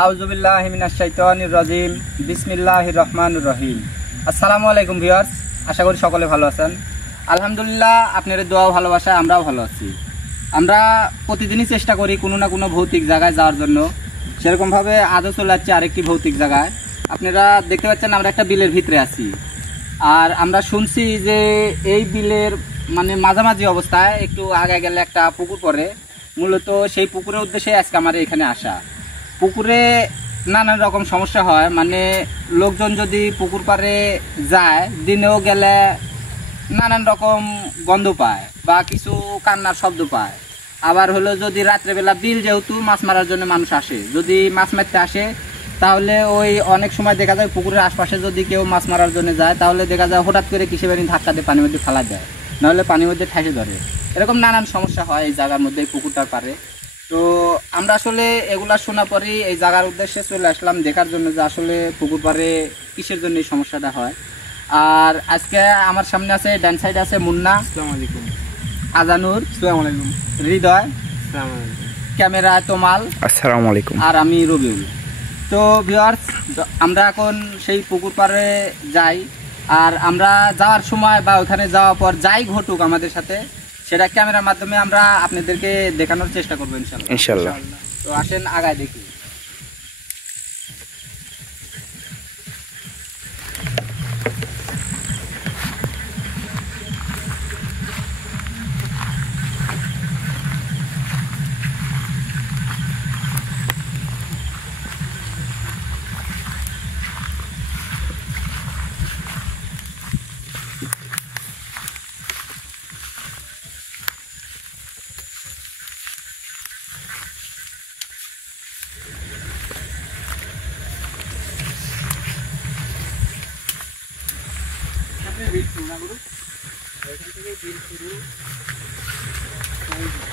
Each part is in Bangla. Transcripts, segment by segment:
আউযুবিল্লাহি মিনাশ শাইতানির রাজিম। বিসমিল্লাহির রহমানির রহিম। আসসালামু আলাইকুম ভিউয়ার্স, আশা করি সকলে ভালো আছেন। আলহামদুলিল্লাহ, আপনাদের দোয়া ভালোবাসা আমরাও ভালো আছি। আমরা প্রতিদিনই চেষ্টা করি কোনো না কোনো ভৌতিক জায়গায় যাওয়ার জন্য। সেরকমভাবে আজও চলে যাচ্ছে আরেকটি ভৌতিক জায়গায়। আপনারা দেখতে পাচ্ছেন আমরা একটা বিলের ভিতরে আছি। আর আমরা শুনছি যে এই বিলের মানে মাঝামাঝি অবস্থায় একটু আগে গেলে একটা পুকুর পড়ে। মূলত সেই পুকুরের উদ্দেশ্যে আজকে আমার এখানে আসা। পুকুরে নানান রকম সমস্যা হয়, মানে লোকজন যদি পুকুর পাড়ে যায় দিনেও গেলে নানান রকম গন্ধ পায় বা কিছু কান্নার শব্দ পায়। আবার হলো যদি রাত্রেবেলা বিল, যেহেতু মাছ মারার জন্য মানুষ আসে, যদি মাছ মারতে আসে তাহলে ওই অনেক সময় দেখা যায় পুকুরের আশপাশে যদি কেউ মাছ মারার জন্য যায় তাহলে দেখা যায় হঠাৎ করে কিসে বাড়ি ধাক্কা দিয়ে পানির মধ্যে ফেলা যায়, নাহলে পানির মধ্যে ঠেসে ধরে। এরকম নানান সমস্যা হয় এই জায়গার মধ্যে, পুকুরটার পারে। তো আমরা আসলে এগুলা শোনা পরেই এই জায়গার উদ্দেশ্যে চলে আসলাম দেখার জন্য যে আসলে পুকুর পাড়ে কিসের জন্য এই সমস্যাটা হয়। আর আজকে আমার সামনে আছে, ডান সাইডে আছে মুন্না, আসসালামু আলাইকুম, আজানুর, আসসালামু আলাইকুম, হৃদয়, আসসালামু আলাইকুম, ক্যামেরায় তোমাল, আসসালামু আলাইকুম, আর আমি রবিউল। তো ভিউয়ার্স, আমরা এখন সেই পুকুর পাড়ে যাই। আর আমরা যাওয়ার সময় বা ওখানে যাওয়ার পর যাই ঘটুক আমাদের সাথে, সেটা ক্যামেরার মাধ্যমে আমরা আপনাদেরকে দেখানোর চেষ্টা করবো ইনশাল্লাহ। তো আসেন আগায় দেখি।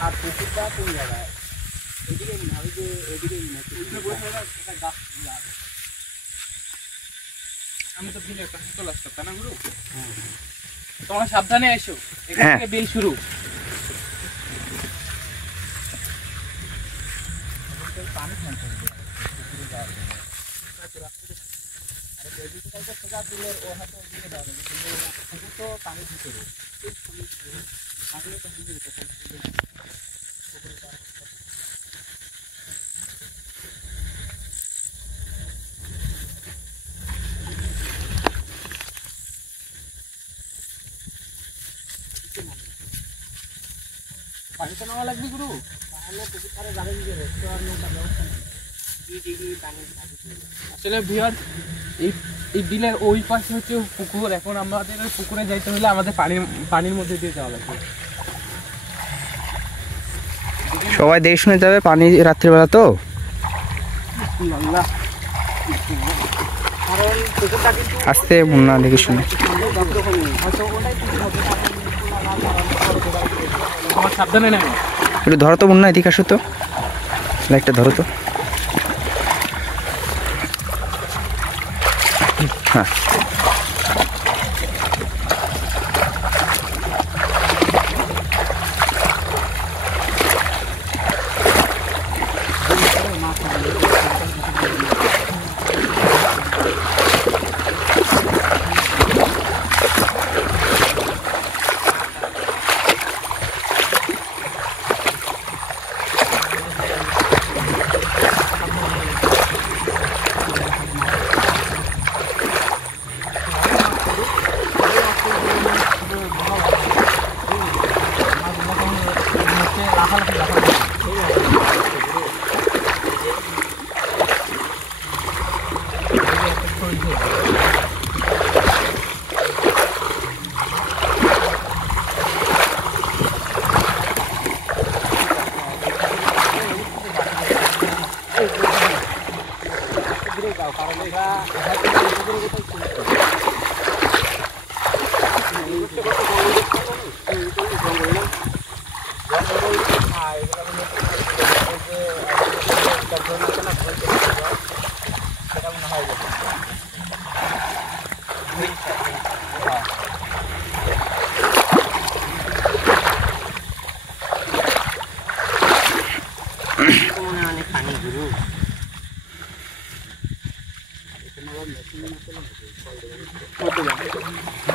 আর পুকুরটা কোন জায়গায়? এদিকে ভাবি যে এদিকে আমি তো বিলের কাছে চলে আসতাম, তাই না গুরু? তোমরা সাবধানে এসো, এখান থেকে বিল শুরু। পানির ভিতরে পানিতে নেওয়া লাগবে গুরু, তাহলে পুকুর পাড়ে যাবেন যে নৌকার ব্যবস্থা নেই। আসলে ভিউয়ার এই বিলের ওই পাশে হচ্ছে পুকুর। এখন আমাদের পুকুরে যাইতে হলে আমাদের পানির মধ্যে দিয়ে যাওয়া লাগবে। সবাই দেখে শুনে যাবে, পানি রাত্রিবেলা তো। আস্তে মুন্না দেখে শুনে, সাবধানে নেই। একটু ধরো তো মুন্না, এদিকে আসো তো, লাইটটা ধরো তো। হ্যাঁ,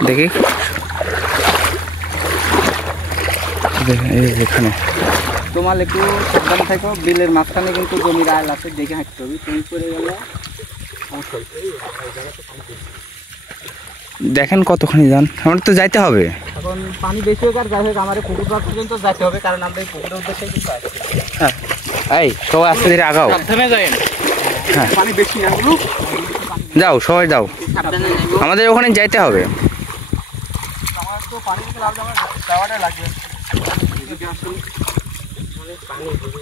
দেখি এখানে তোমার একটু সাবধানে থাকো, বিলের মাঝখানে কিন্তু জমির আল আছে, দেখে হাঁটতে হবে। তুমি পড়ে গেলে দেখেন কতখানি যান, আমার তো যাইতে হবে। এখন পানি বেশি হোক আর যাই হোক আমার পুকুর পাড় পর্যন্ত যাইতে হবে, কারণ আমরা এই পুকুরের উদ্দেশ্যে কিন্তু আসছি। হ্যাঁ এই সবাই আস্তে ধীরে আগাও। সাবধানে যাই। হ্যাঁ পানি বেশি না গুলো, যাও সবাই যাও, সাবধানে যাইবো। আমাদের ওখানে যাইতে হবে। আমার তো পানি থেকে লাভ আমার যাওয়াটা লাগবে। এদিকে আসুন, অনেক পানি গুলো।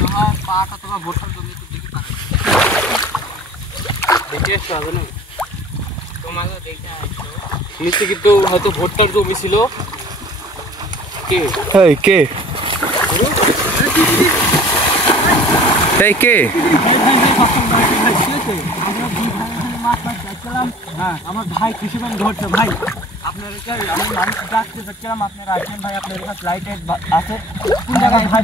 তোমার পাটা তোমার ভোটার জমি তো দেখে পারে। দেখে আসো হবে না? তোমাকে দেখে আসো। নিচে কিন্তু হয়তো ভোটার জমি ছিল। কে? এই কে? এই কে? আমার ভাই কৃষিমান ধরছে ভাই, আপনার আমি মানুষ ডাকতে দেখছিলাম, আপনার আসবেন ভাই, আপনার কাছে লাইট আছে কোন জায়গায় ভাই?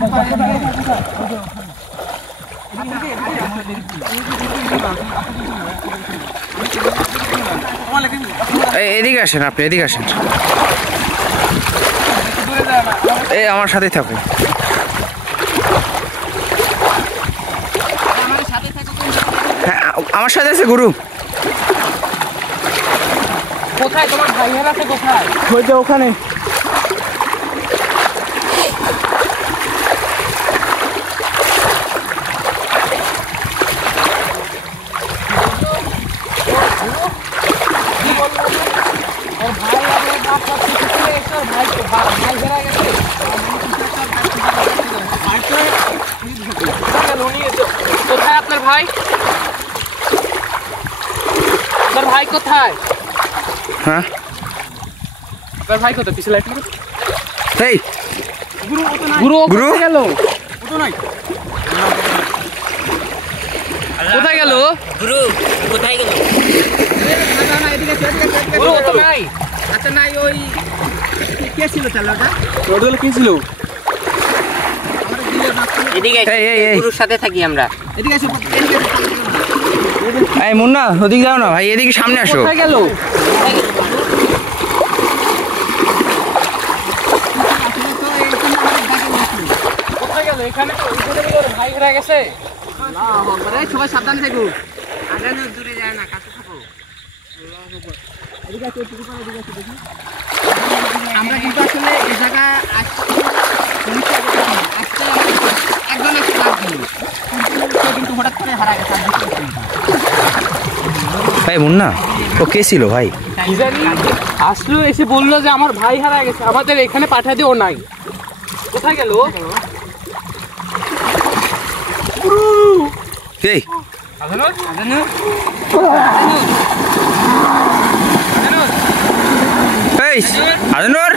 এদিকে আসেন, আপনি এদিকে আসেন, এই আমার সাথেই থাকো। হ্যাঁ আমার সাথে আছে গুরু। কোথায় তোমার ভাইয়ের আছে? কোথায়? ওই যে ওখানে। কোথায় আপনার ভাই? আপনার ভাই কোথায়? হ্যাঁ আপনার ভাই কোথায়? পিছনে লাইট মারো। এই গুরু গুরু কোথায় গেল? কোথায় গেল? গুরু কোথায় গেল? গুরু তো নাই। আচ্ছা নাই, ওই কে ছিল চালাটা? ওটা কি ছিল? এদিকে এই, এই, এই। গুরুর সাথে থাকি আমরা। এদিকে এসো, এই মুন্না ওদিকে যাও না ভাই, এদিকে সামনে আসো। কোথায় গেল? কোথায় গেল? এখানে তো ভাই ঘুরে গেছে। সবাই সাবধানে থাকো। আগানো দূরে যায় না, কাছে থাকো। আমরা কিন্তু আসলে এই জায়গা আসছি একজন কিন্তু হঠাৎ করে হারা গেছে। ভাই মুন্না ও কে ছিল ভাই? কি জানি আসলো, এসে বললো যে আমার ভাই হারা গেছে, আমাদের এখানে পাঠা দিও নাই। কোথায় গেল? এই এই আদনুর,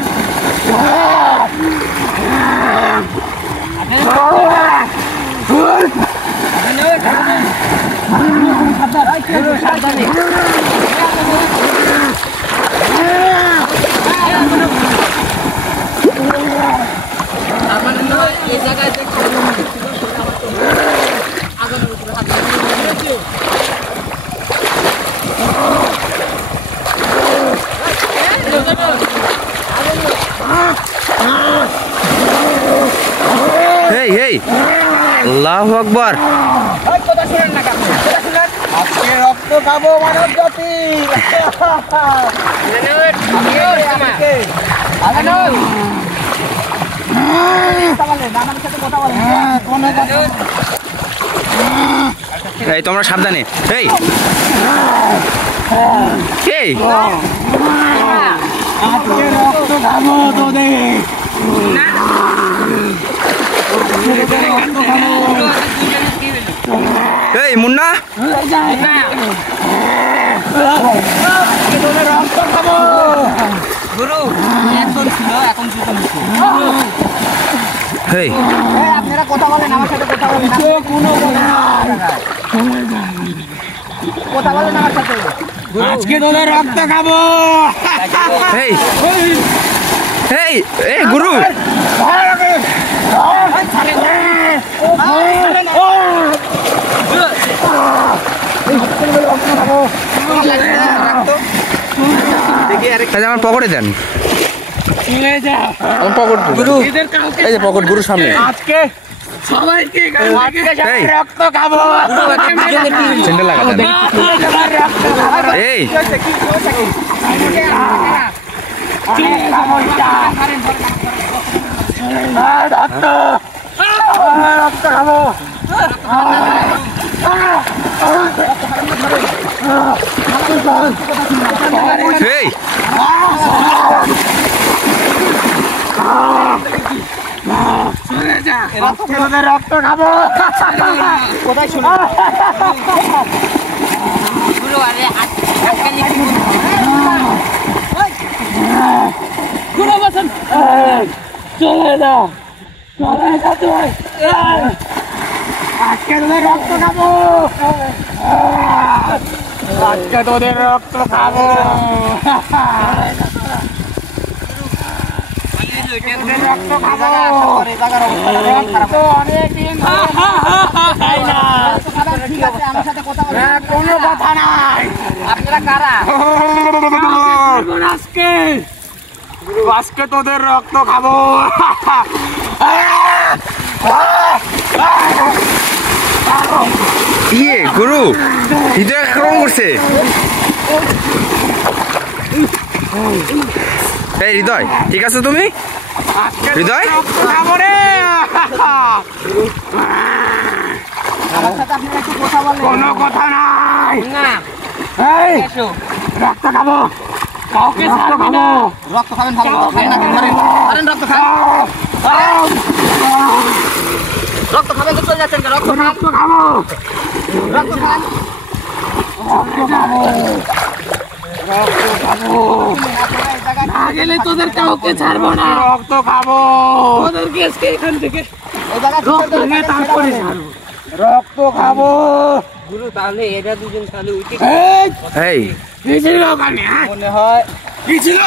এই জায়গায় এই এই আল্লাহু আকবার। কথা শুনেন না, আজকে রক্ত খাবো মানব জাতি। এই তোমরা সাবধানে। এই এই আজকে রক্ত খাবো তোদের। এই মুন্না রক্ত খাবো। গুরু একজন ছিল, এখন দুজন ছিল। এই আপনারা কথা বলেন, আমার সাথে কথা বলেন। কথা বলেন আমার সাথে। আজকে তোদের রক্ত খাবো। এই এই এই গুরু আচ্ছা আমার পকেটে দেন, আমার পকেট গুরু, এই যে পকেট গুরু সামনে। সেন্টার লাগা দেন। এই এই রক্ত খাবো কোথায় শুনে গুরু আরে আজকালি গুরু বসেন চলে যা তুই আজকে তোদের রক্ত খাবো, আজকে তোদের রক্ত খাবো, রক্ত খাবো। অনেকদিন কোনো কথা নাই। আপনারা কারা? আজকে তোদের রক্ত খাবো। ইয়ে গুরু হৃদয় আক্রমণ করছে। এই হৃদয় ঠিক আছে তুমি? হৃদয় কোনো কথা নাই। রক্ত খাবো, কাউকে ছাড়বো না। রক্ত খাবেন ভালো, রক্ত খান। রক্ত খাবেন তো চলে যাচ্ছেন, রক্ত খাবো, রক্ত খান, না গেলে তোদের কাউকে ছাড়বো না। রক্ত খাবো, তোদেরকে আজকে এখান থেকে তারপরে ছাড়বো। রক্ত খাবো গুরু, তাহলে এরা দুজন তাহলে উঠে এই কি ছিল ওখানে? মনে হয় কি ছিল?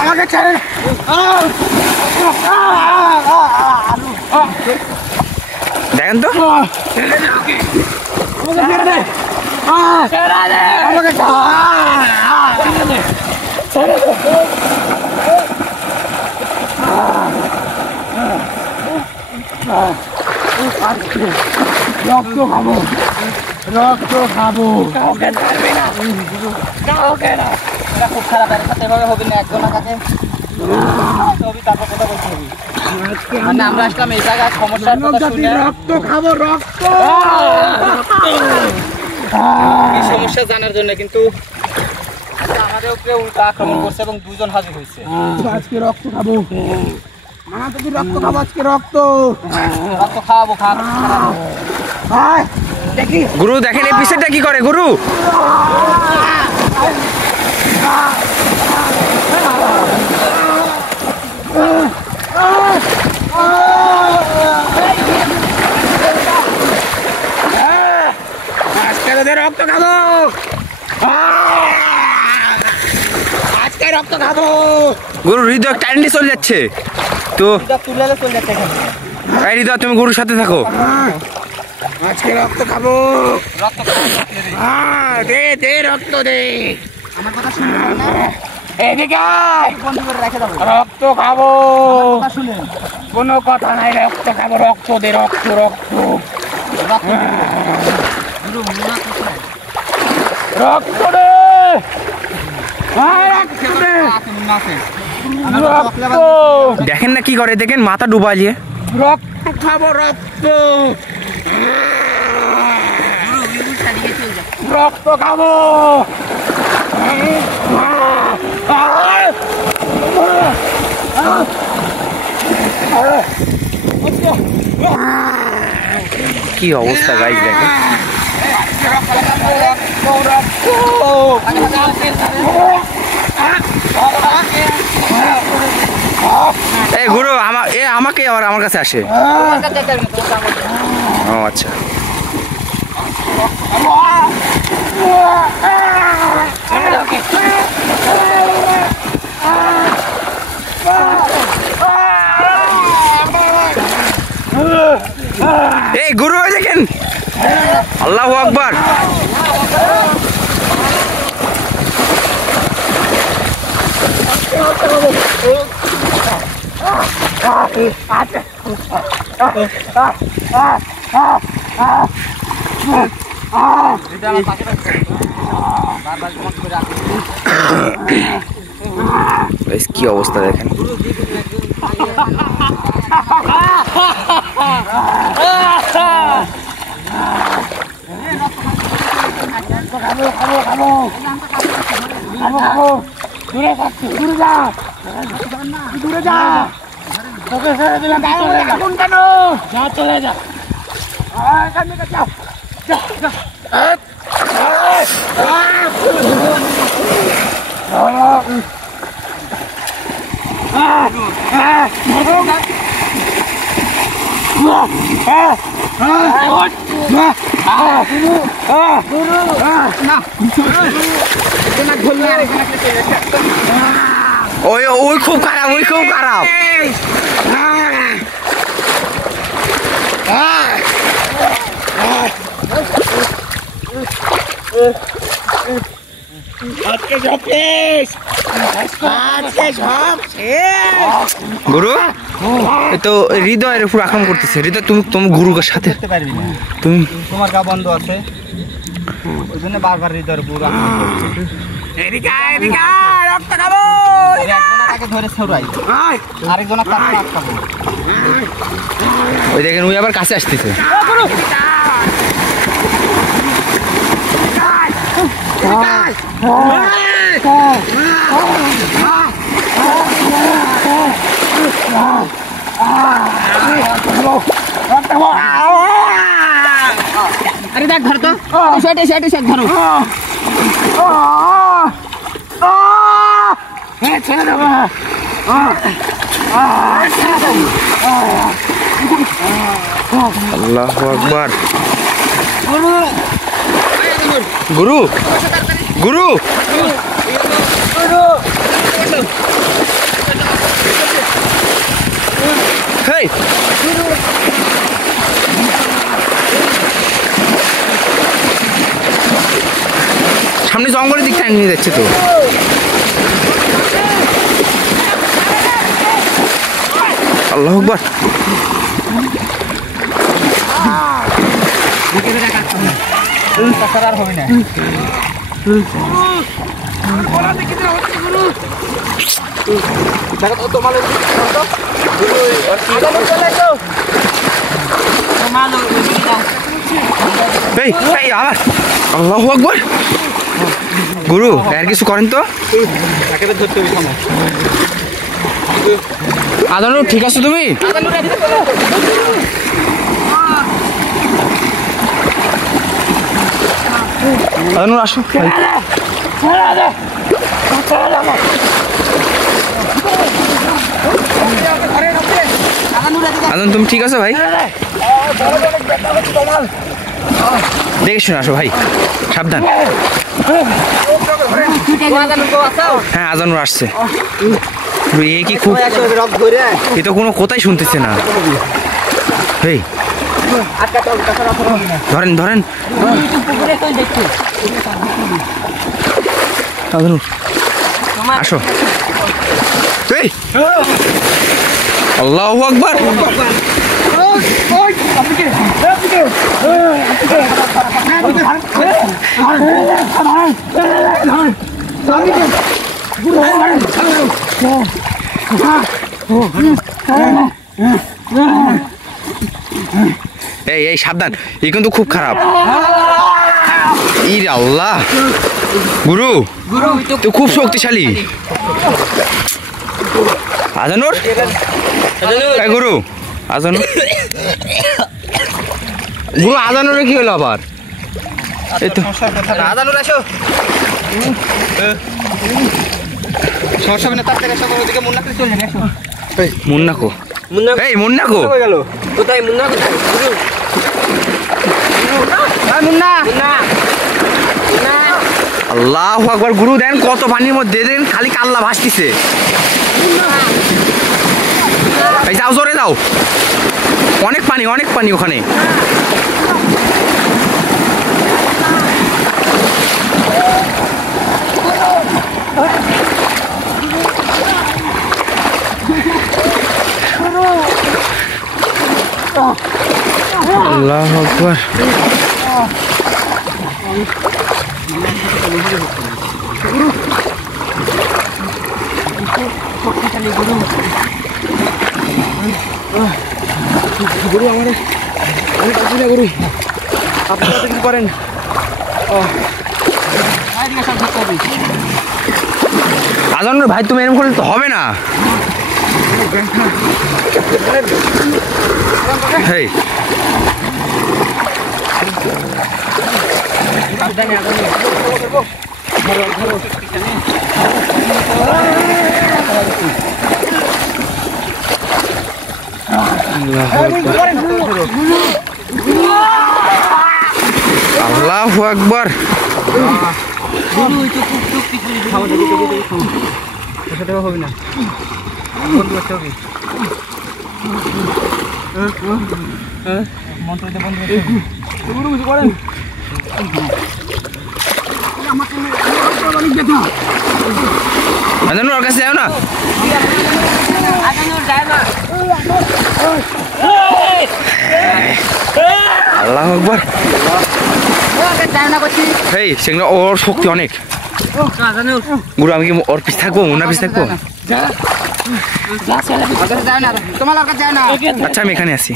আমাকে ছেড়ে দেখেন তো রক্ত খাবো, রক্ত খাবো, কাউকে ছাড়বি না, কাউকে না। এটা খুব খারাপ, এর সাথে এভাবে হবে না। একজন কাকে তারপর কথা বলতে হবে। মানে আমরা আসলাম এই জায়গায় সমস্যার কথা শুনে রক্ত খাবো, রক্ত কি সমস্যা জানার জন্য, কিন্তু আমাদের উপরে উল্টা আক্রমণ করছে এবং দুজন হাজির হয়েছে। আজকে রক্ত খাবো, মানা তো রক্ত খাবো, আজকে রক্ত রক্ত খাওয়াবো, দেখি গুরু দেখেন এই পিছেরটা কি করে গুরু। আজকে রক্ত খাবো, আজকে রক্ত খাবো। গুরু হৃদয় টাইমলি চলে যাচ্ছে তো, এই হৃদয় তুমি গুরুর সাথে থাকো। আজকে রক্ত খাবো, রক্ত দে দে, রক্ত দে। আমার কথা শুনবেন না, এদিকে বন্ধ করে রেখে দাও। রক্ত খাবো, কোনো কথা নাই, রক্ত খাবো, রক্ত দে, রক্ত রক্ত রক্ত দে, দেখেন না কি করে, দেখেন মাথা ডুবাইয়ে। রক্ত খাবো, রক্ত রক্ত খাবো, কি অবস্থা গাইস দেখেন। এই গুরু আমাকে আবার আমার কাছে আসে। ও আচ্ছা, গুরু ওই দেখেন, আল্লাহু আকবার। কি অবস্থা দেখেন। ওই ওই খুব খারাপ, ওই খুব খারাপ। গুরু এই তো হৃদয়ের উপর আক্রমণ করতেছে। হৃদয় তুমি তোমার গুরুর সাথে পারবি না, তুমি তোমার গা বন্ধ আছে, ওই জন্য বারবার হৃদয়ের উপর আক্রমণ করছে। একজনকে ধরে ছড়াই, আরেকজনের তার পা আটকাবো। ওই দেখেন, ওই আবার কাছে আসতেছে। আরে দেখ ধর তো, সেটা সেটা সেটা ধরো। ছেড়ে দেবো। আল্লাহু আকবার। গুরু গুরু হেই, সামনে জঙ্গলের দিকটা নিয়ে যাচ্ছে তো। আল্লাহু আকবার। আর হবে না। আল্লাহু আকবার। গুরু আর কিছু করেন তো। আদানু ঠিক আছে তুমি? আদানু আসো। আদান তুমি ঠিক আছো ভাই? দেখে শুনে আসো ভাই, সাবধান। হ্যাঁ আজানুর আসছে। এ কি খুব, এ তো কোনো কথাই শুনতেছে না। এই ধরেন ধরেন আজানুর, আসো। এই আল্লাহু আকবার। এই এই সাবধান, এই কিন্তু খুব খারাপ। ইরে আল্লাহ, গুরু তো খুব শক্তিশালী। আজানুর, এই গুরু আজানুর, গুরু আজানুরে কি হলো আবার? এই তো আজানুর আসো। সমস্যা হবে না, তাড়াতাড়ি আসো। ওদিকে মুন্নাকে চলে যাবে। আসো। মুন্নাকো, এই মুন্নাকো হয়ে গেল কোথায় মুন্না, কোথায় গুরু? মুন্না। আল্লাহু আকবার। গুরু দেন কত পানির মধ্যে, দেন খালি কাল্লা ভাসতিছে। এই যাও, জোরে যাও, অনেক পানি ওখানে। আকবার। গুরু আমার আমি পাচ্ছি না গুরু, আপনারা তো কিছু করেন। আজানুর ভাই তুমি এরকম করলে তো হবে না। হেই আল্লাহু আকবার। হবে না বন্ধ করতে হবে, মন্ত্রতে বন্ধ করতে হবে। আজানুর ওর কাছে যাও না। আল্লাহু আকবার। এই সেগুলো ওর শক্তি অনেক। গুরু আমি কি ওর পিছ থাকবো, ওনার পিছ থাকবো? আচ্ছা আমি এখানে আছি।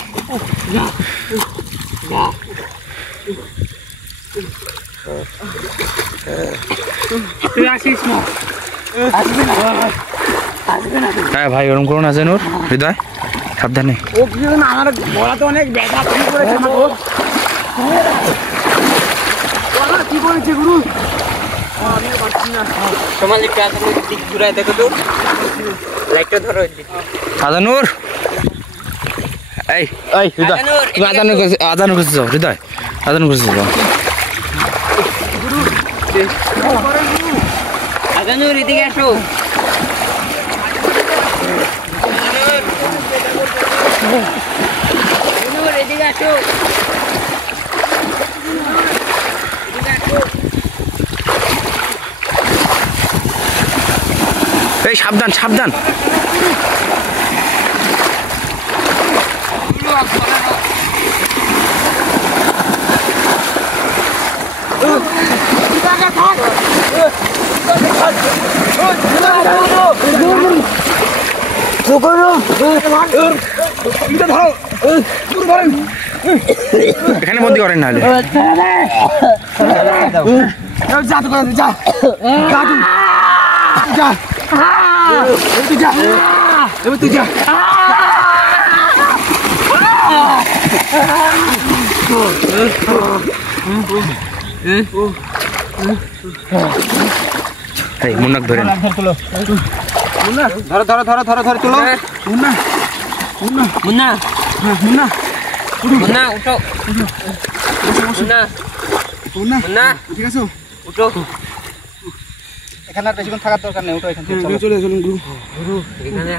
হ্যাঁ ভাই ওরম করো না জানুর, হৃদয় সাবধানে। আমার গলা তো অনেক ব্যথা করেছে কি করেছে গুরু? আজানুর এই এই হৃদয় তুমি আজানুর কাছে যাও, হৃদয় আজানুর কাছে যাও। আজানুর এদিকে আসো। এদিকে আসো। এই সাবধান সাবধান। এখানে বন্দি করেন নাহলে। এই মুন্নাক ধরেন। ধরো ধরো ধরো ধরো ধরো তুলো। মুন্না মুন্না মুন্না মুন্না মুন্না উঠো। মুন্না মুন্না মুন্না ঠিক আছে উঠো। এখানে আর বেশিক্ষণ থাকার দরকার নেই, উঠো এখান থেকে চলে চলুন গুরু। গুরু এখানে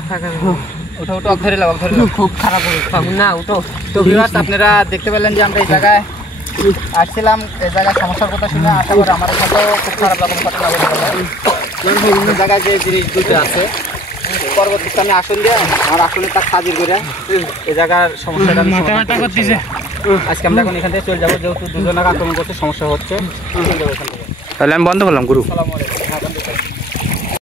উঠো উঠো ধরে লাও ধরে লাও। খুব খারাপ হয়ে মুন্না উঠো। তো ভিউয়ার্স আপনারা দেখতে পেলেন যে আমরা এই জায়গায় আসছিলাম, এই জায়গায় সমস্যার কথা শুনে আশা করি আমাদের সাথেও খুব খারাপ রকম ঘটনা ঘটে। এই জায়গায় যে জিনিস দুটো আছে পরবর্তী স্থানে আসন দিয়ে আমার আসনে তাক হাজির করে এই জায়গার সমস্যাটা আজকে আমরা এখন এখান থেকে চলে যাবো, যেহেতু দুজনের আক্রমণ করতে সমস্যা হচ্ছে। তাহলে আমি বন্ধ করলাম গুরু। আসসালামু আলাইকুম। হ্যাঁ বন্ধ করুন।